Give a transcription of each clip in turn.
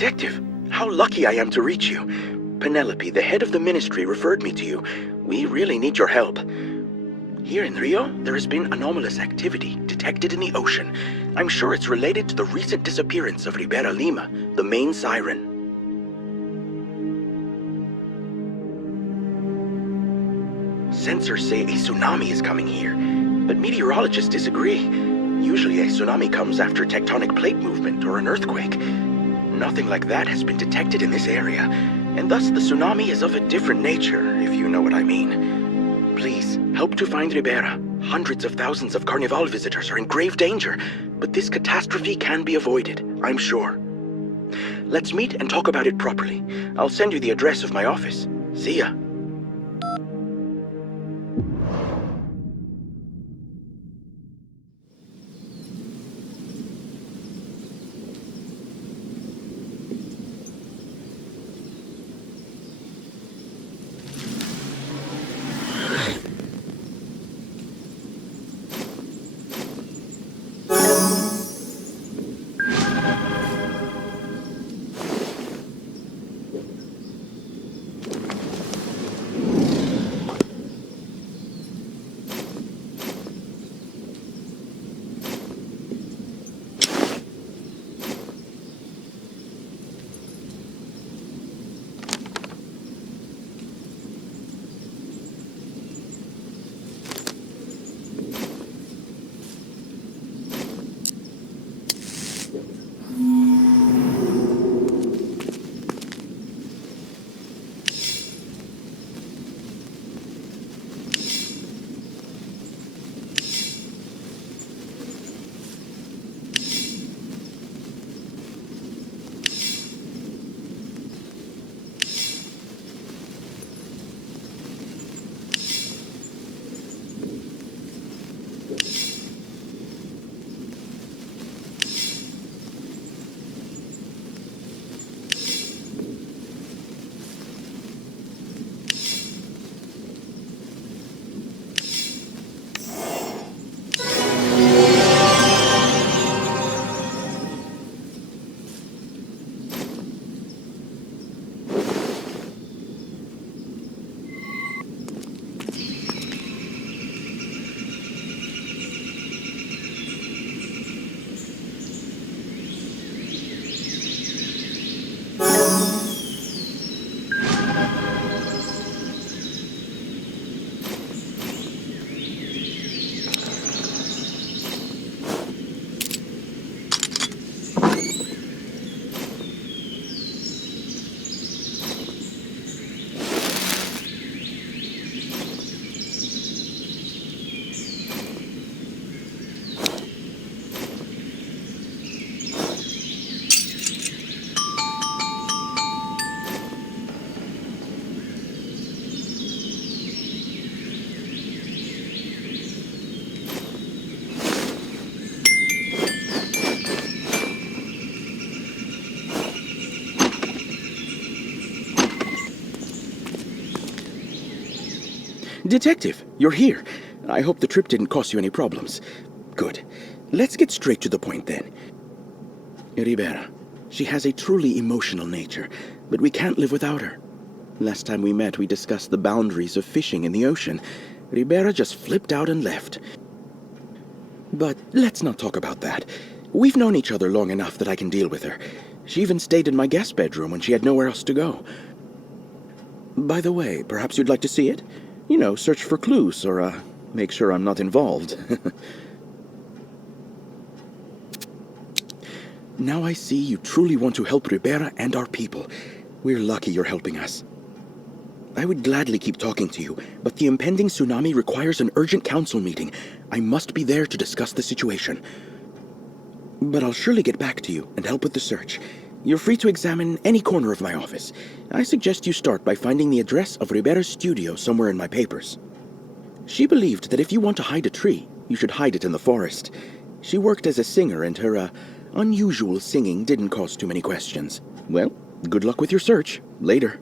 Detective, how lucky I am to reach you. Penelope, the head of the ministry, referred me to you. We really need your help. Here in Rio, there has been anomalous activity detected in the ocean. I'm sure it's related to the recent disappearance of Ribeira Lima, the main siren. Sensors say a tsunami is coming here, but meteorologists disagree. Usually a tsunami comes after tectonic plate movement or an earthquake. Nothing like that has been detected in this area, and thus the tsunami is of a different nature, if you know what I mean. Please, help to find Ribeira. Hundreds of thousands of Carnival visitors are in grave danger, but this catastrophe can be avoided, I'm sure. Let's meet and talk about it properly. I'll send you the address of my office. See ya. Detective, you're here. I hope the trip didn't cause you any problems. Good. Let's get straight to the point then. Ribeira. She has a truly emotional nature, but we can't live without her. Last time we met, we discussed the boundaries of fishing in the ocean. Ribeira just flipped out and left. But let's not talk about that. We've known each other long enough that I can deal with her. She even stayed in my guest bedroom when she had nowhere else to go. By the way, perhaps you'd like to see it? You know, search for clues or, make sure I'm not involved. Now I see you truly want to help Ribeira and our people. We're lucky you're helping us. I would gladly keep talking to you, but the impending tsunami requires an urgent council meeting. I must be there to discuss the situation. But I'll surely get back to you and help with the search. You're free to examine any corner of my office. I suggest you start by finding the address of Ribeira's studio somewhere in my papers. She believed that if you want to hide a tree, you should hide it in the forest. She worked as a singer and her, unusual singing didn't cause too many questions. Well, good luck with your search. Later.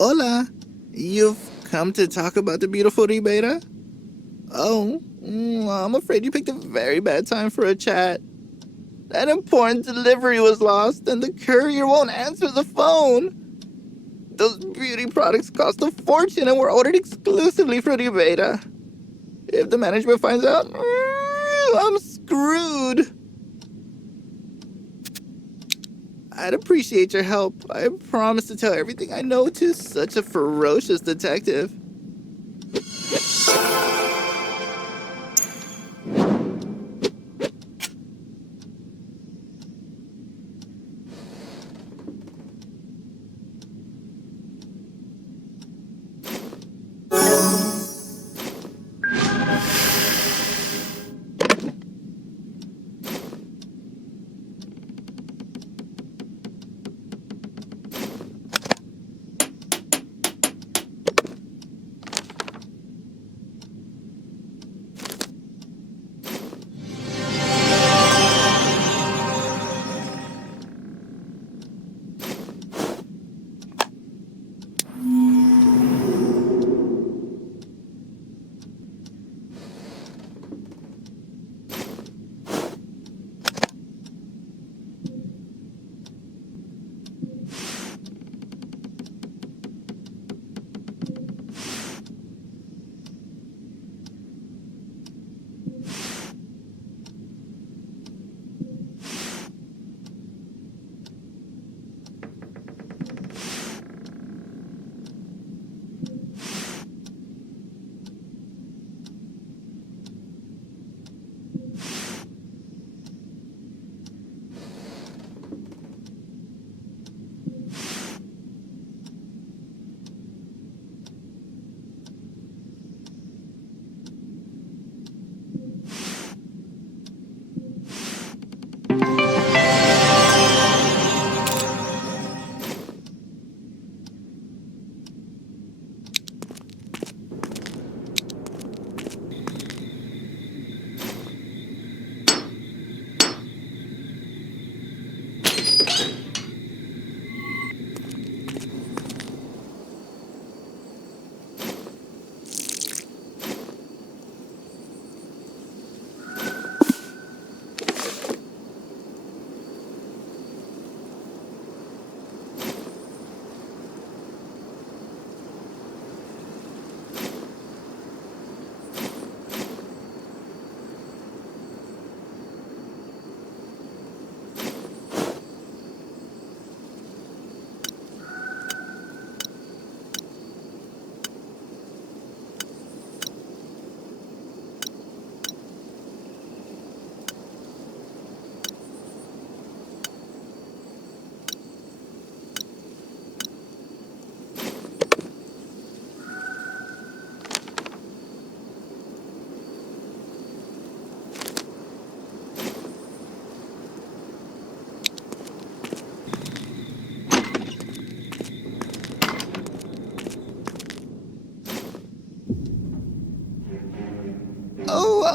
Hola! You've come to talk about the beautiful Ribeira? Oh, I'm afraid you picked a very bad time for a chat. That important delivery was lost, and the courier won't answer the phone. Those beauty products cost a fortune and were ordered exclusively for Ribeira. If the management finds out, I'm screwed. I'd appreciate your help. I promise to tell everything I know to such a ferocious detective.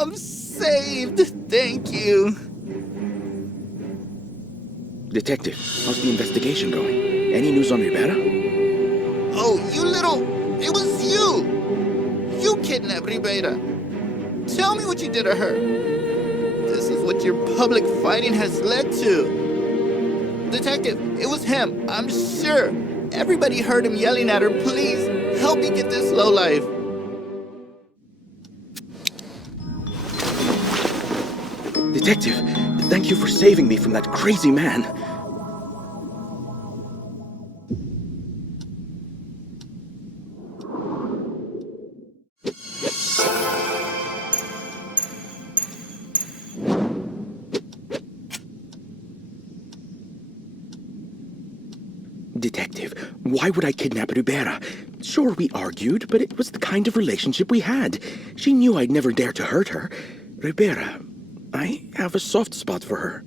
I'm saved. Thank you. Detective, how's the investigation going? Any news on Ribeira? Oh, you little... It was you! You kidnapped Ribeira. Tell me what you did to her. This is what your public fighting has led to. Detective, it was him, I'm sure. Everybody heard him yelling at her, please, help me get this lowlife. Detective, thank you for saving me from that crazy man. Detective, why would I kidnap Ribeira? Sure, we argued, but it was the kind of relationship we had. She knew I'd never dare to hurt her. Ribeira, I have a soft spot for her.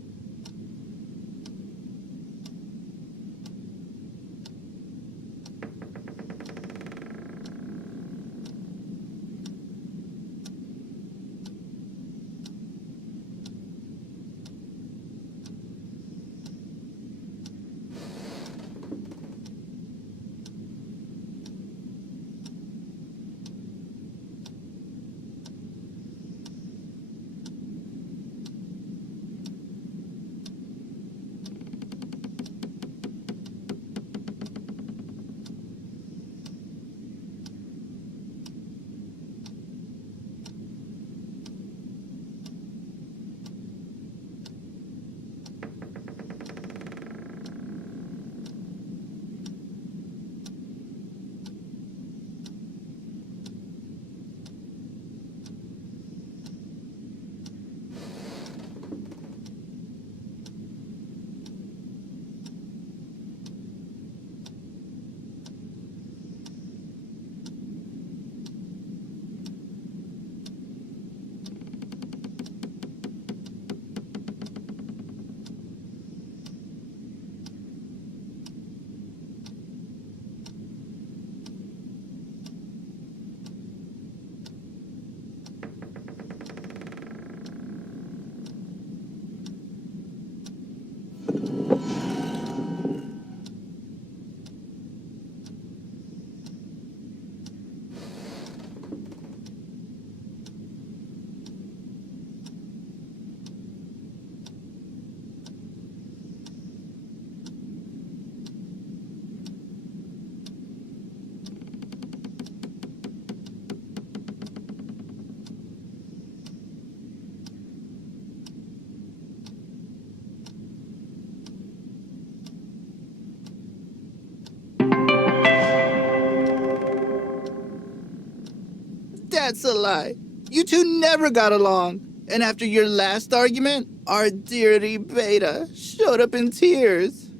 That's a lie. You two never got along. And after your last argument, our dear Ribeira showed up in tears.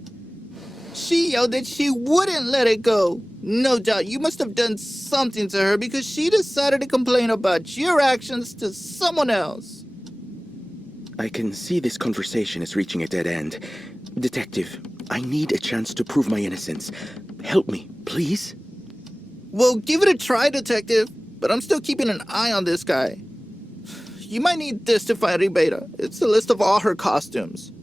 She yelled that she wouldn't let it go. No doubt you must have done something to her because she decided to complain about your actions to someone else. I can see this conversation is reaching a dead end. Detective, I need a chance to prove my innocence. Help me, please? Well, give it a try, Detective. But I'm still keeping an eye on this guy. You might need this to find Ribeira. It's a list of all her costumes.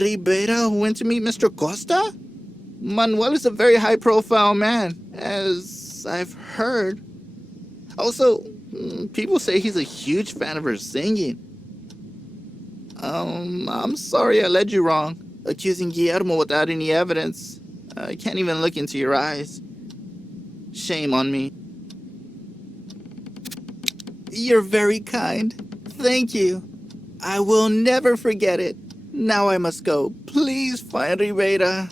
Ribeira went to meet Mr. Costa? Manuel is a very high-profile man, as I've heard. Also, people say he's a huge fan of her singing. I'm sorry I led you wrong, accusing Guillermo without any evidence. I can't even look into your eyes. Shame on me. You're very kind. Thank you. I will never forget it. Now I must go. Please find Ribeira.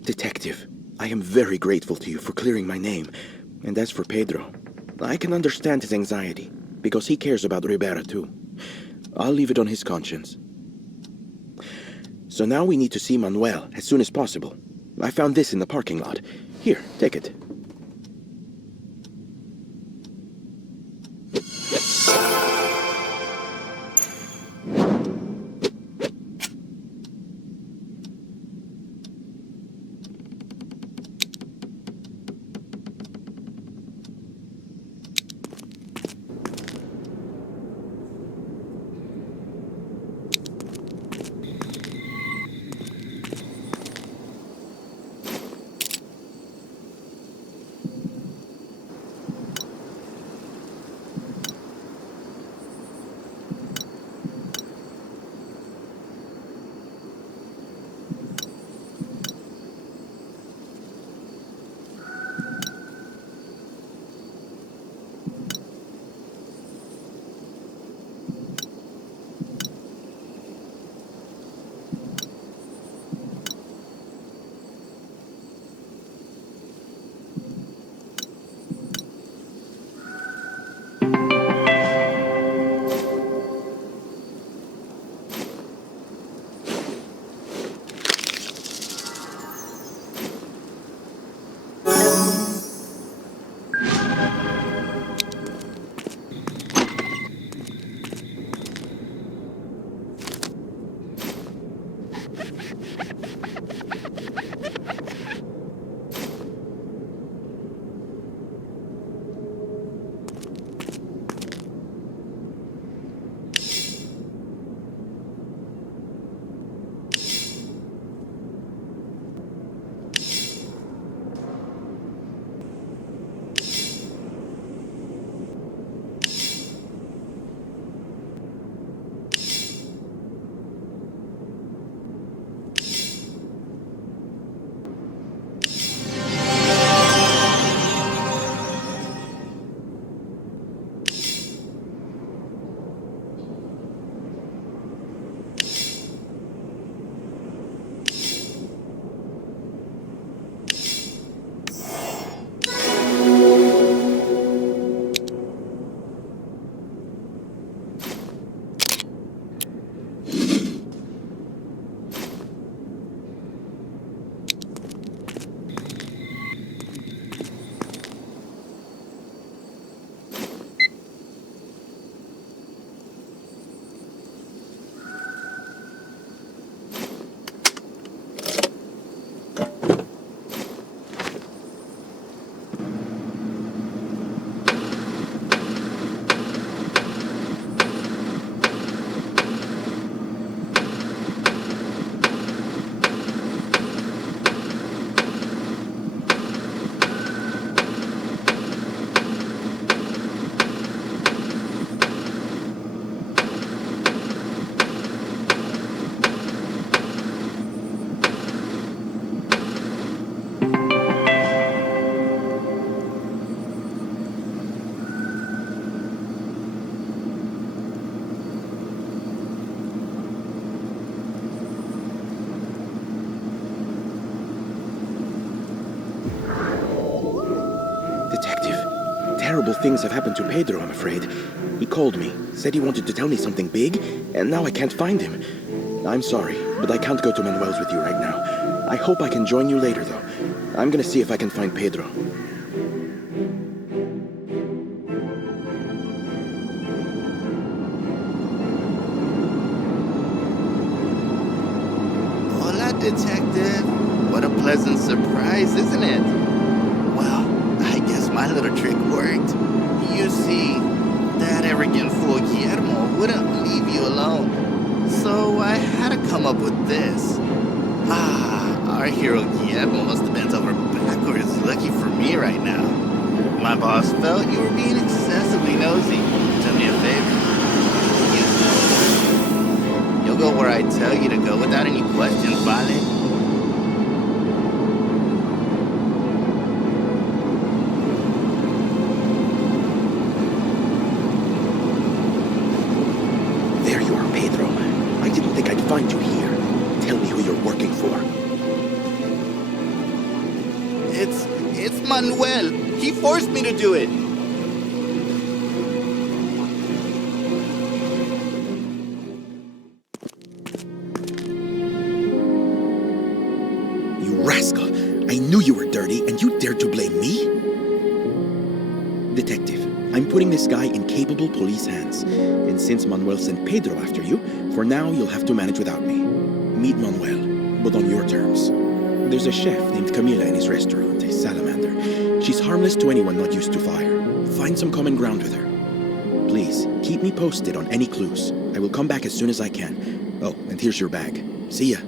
Detective, I am very grateful to you for clearing my name. And as for Pedro, I can understand his anxiety, because he cares about Ribeira too. I'll leave it on his conscience. So now we need to see Manuel as soon as possible. I found this in the parking lot. Here, take it. Terrible things have happened to Pedro, I'm afraid. He called me, said he wanted to tell me something big, and now I can't find him. I'm sorry, but I can't go to Manuel's with you right now. I hope I can join you later, though. I'm gonna see if I can find Pedro. Hola, detective. What a pleasant surprise, isn't it? Well, I guess my little trick worked. You see, that arrogant fool Guillermo wouldn't leave you alone. So I had to come up with this. Our hero Guillermo must have bent over backwards lucky for me right now. My boss felt you were being excessively nosy. Do me a favor. You'll go where I tell you to go without any questions, vale? There you are, Pedro. I didn't think I'd find you here. Tell me who you're working for. It's Manuel. He forced me to do it. You rascal! I knew you were dirty, and you dared to blame me? Detective, I'm putting this guy in capable police hands. And since Manuel sent Pedro after you, for now you'll have to manage without me. Meet Manuel, but on your terms. There's a chef named Camila in his restaurant, a salamander. She's harmless to anyone not used to fire. Find some common ground with her. Please, keep me posted on any clues. I will come back as soon as I can. Oh, and here's your bag. See ya.